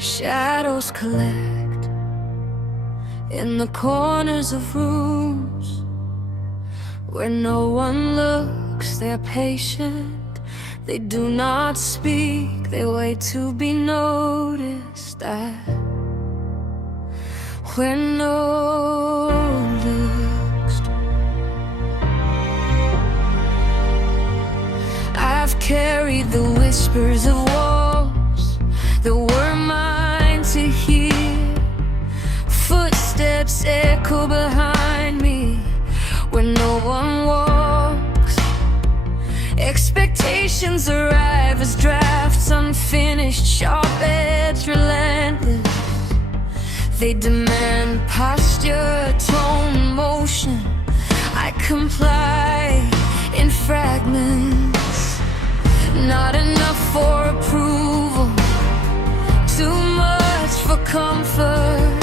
Shadows collect in the corners of rooms where no one looks. They're patient, they do not speak, they wait to be noticed at where no one looks. I've carried the whispers of walls that were mine to hear. Footsteps echo behind me where no one walks. Expectations arrive as drafts unfinished, sharp edge relentless. They demand posture, tone, motion. I comply in fragments. Not enough for approval, too much for comfort.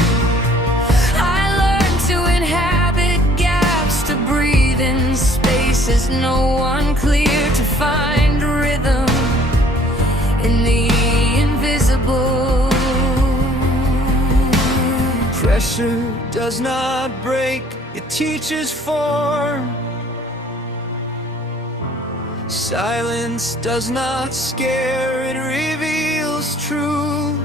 I learned to inhabit gaps, to breathe in spaces no one clear, to find rhythm in the invisible. Pressure does not break, it teaches form. Silence does not scare, it reveals truth.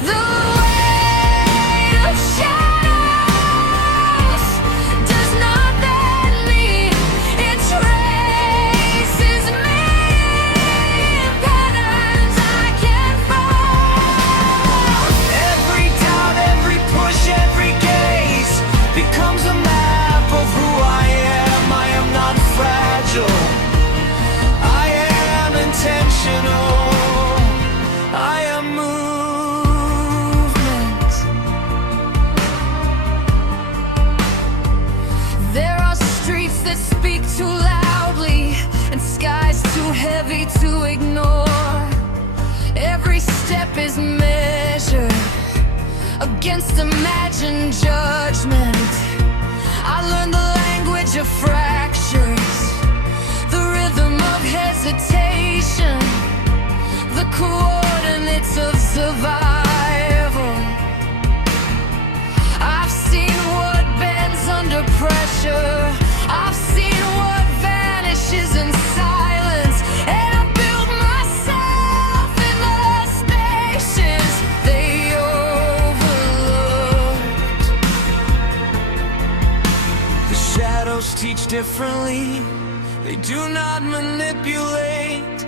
The weight of shadows does not bend me, it traces me in patterns I can't follow. Every doubt, every push, every gaze becomes a map of who I am. I am not fragile, I am intentional, I am movement. There are streets that speak too loudly and skies too heavy to ignore. Every step is measured against imagined judgment. I learned the language of fractures, the rhythm of hesitation, the coordinates of survival. I've seen what bends under pressure, I've seen what vanishes in silence, and I built myself in the spaces they overlooked. The shadows teach differently, they do not manipulate,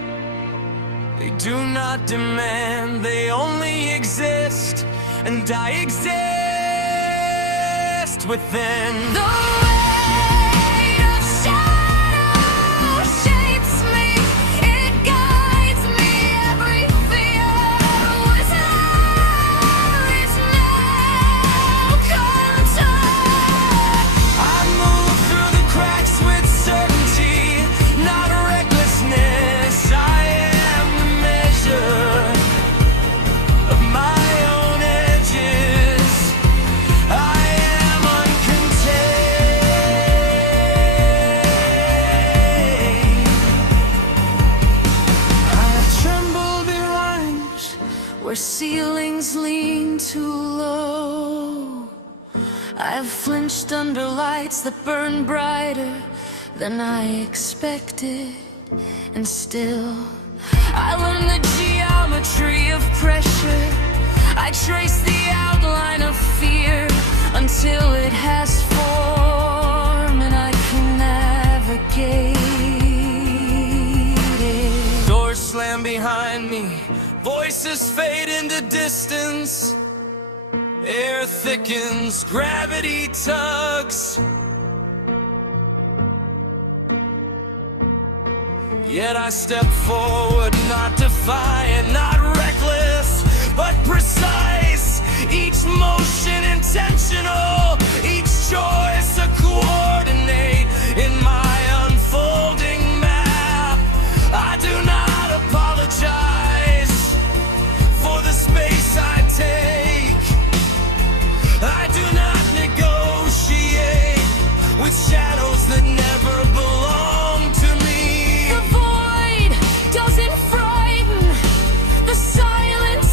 they do not demand, they only exist, and I exist within. The weight of shadow shapes me, it guides me. Every fear was always no contour. I move through the cracks with certainty, not recklessness. I am the measure of my own edges. I am uncontained. I have trembled in rhymes where ceilings lean too low. I've flinched under lights that burn brighter than I expected, and still I learned the geometry of pressure. I trace the outline of fear until it has form and I can navigate it. Doors slam behind me, voices fade into distance. Air thickens, gravity tugs. Yet I step forward, not defiant, not reckless, but precise. Each motion intentional, each choice a coordinate in my unfolding map. I do not apologize for the space I take. I do not negotiate with shadows that never belong to me. The void doesn't frighten, the silence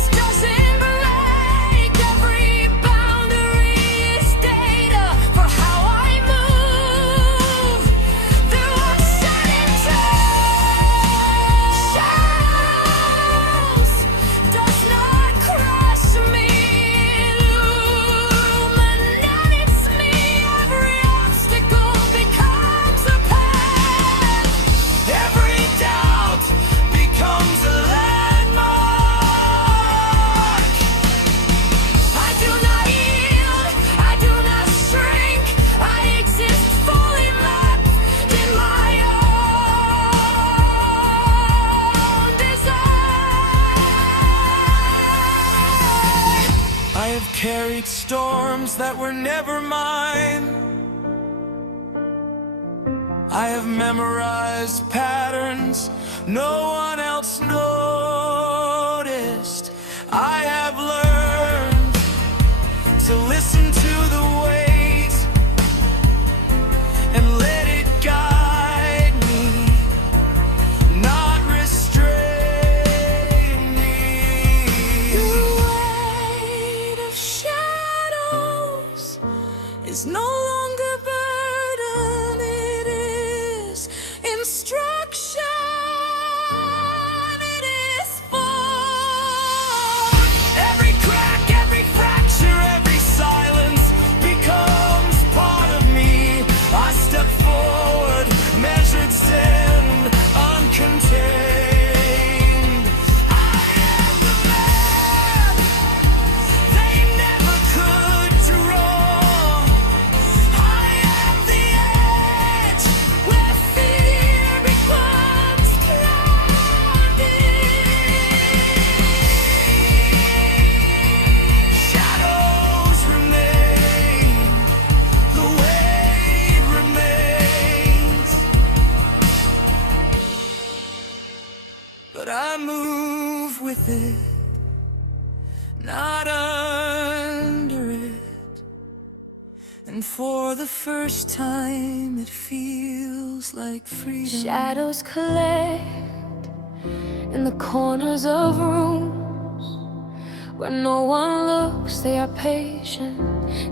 carried storms that were never mine. I have memorized patterns no one else noticed. I have learned to listen to the weight and let it guide me, not restrain me. The weight of shadows is no longer burden, it is instruction. It is form. Every crack, every fracture, every silence becomes part of me. I step forward, measured stand, uncontained. I am the man they never could draw. I am the edge where fear becomes grounded. Shadows remain, the weight remains, but I move with it, not under it. And for the first time it feels like freedom. Shadows collect in the corners of rooms where no one looks. They are patient,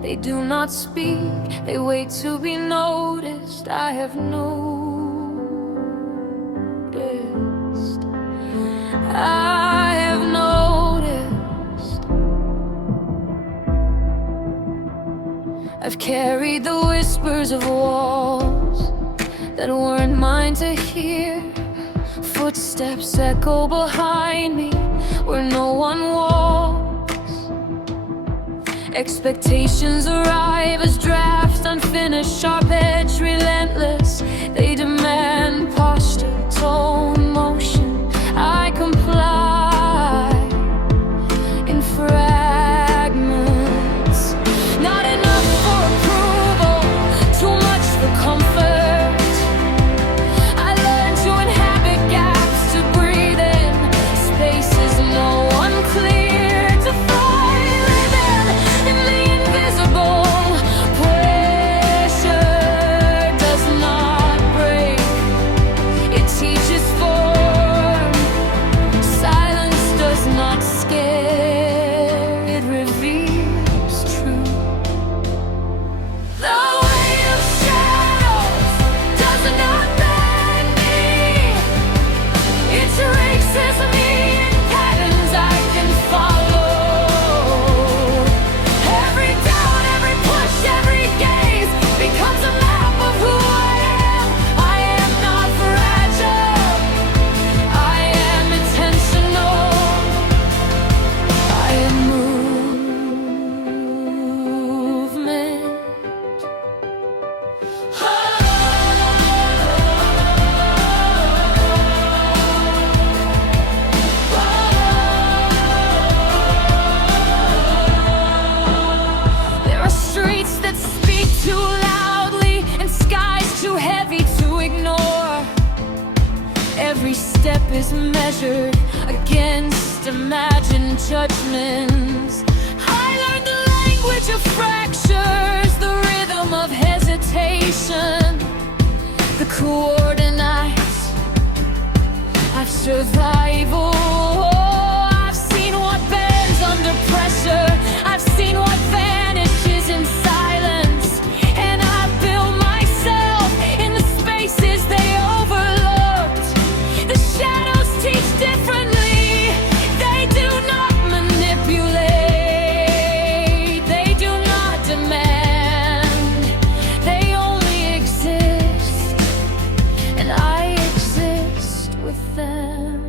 they do not speak, they wait to be noticed. I have noticed, I have noticed. I've carried the whispers of walls that weren't mine to hear. Footsteps echo behind me where no one walks. Expectations arrive as drafts unfinished, sharp edge, relentless. They demand posture, tone, motion. I comply in fragments. Not enough for approval, too much for comfort. I learned to inhabit gaps, to breathe in spaces no one cleared to thrive in. In the invisible, pressure does not break, it teaches form. Silence does not scare, it reveals truth. The weight of shadows does not bend me, it traces me in patterns I can follow. Every doubt, every push, every gaze becomes a map of who I am. I am not fragile, I am intentional. I am movement. There are streets that speak too loudly and skies too heavy to ignore. Every step is measured against imagined judgments. I learned the language of fractures, the rhythm of hesitation, the coordinates of survival. I've seen what bends under pressure, I've seen what vanishes in silence, and I've built myself in the spaces they overlooked. The shadows teach differently, they do not manipulate, they do not demand, they only exist, and I exist with them.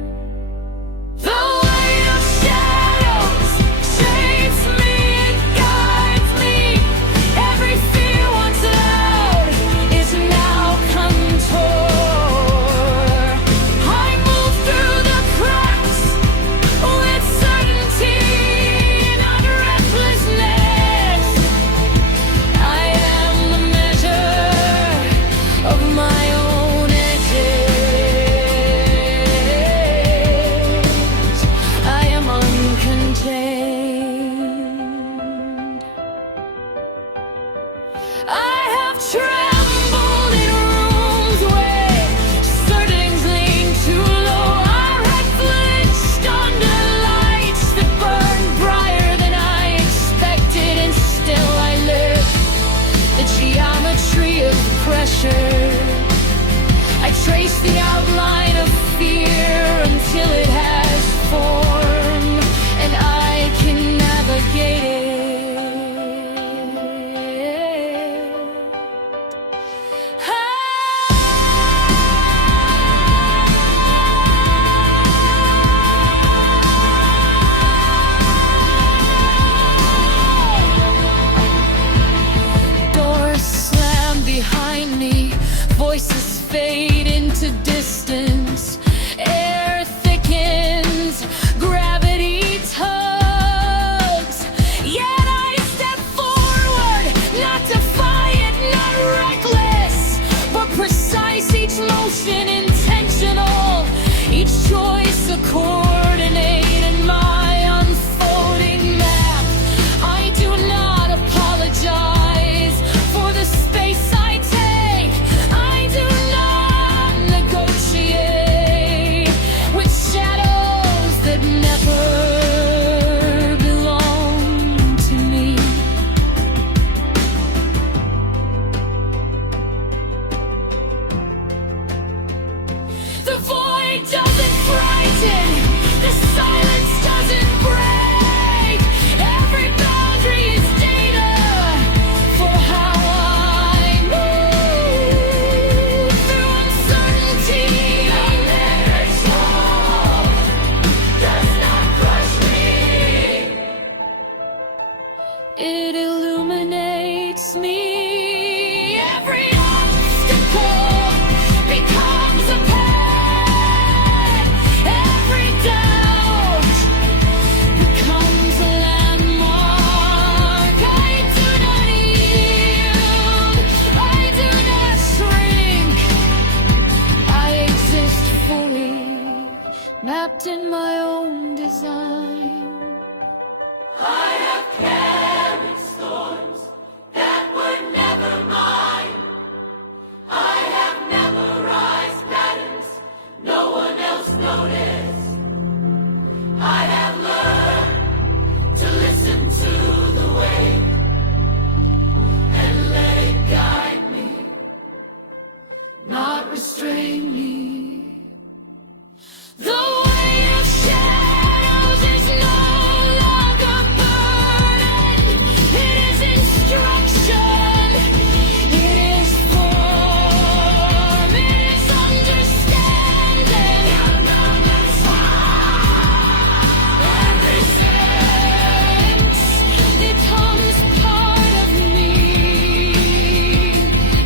mapped in my own design. I have carried storms that were never mine. I have memorized patterns no one else noticed. I have learned to listen to the wave and let it guide me, not restrain me. The way of shadows is no longer burden. It is instruction. It is form. It is understanding. Every sense becomes part of me.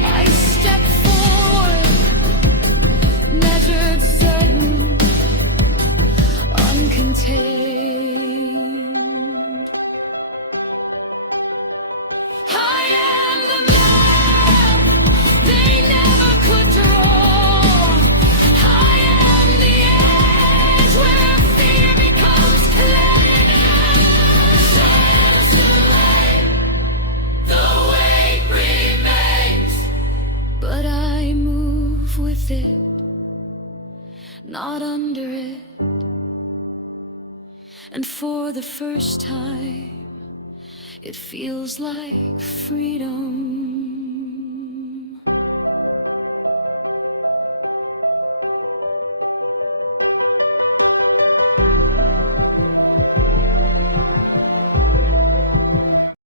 I step forward, measured, certain, uncontained. I am the map they never could draw. I am the edge where fear becomes clarity. Shadows away, the weight remains. But I move with it, not under it. And for the first time, it feels like freedom.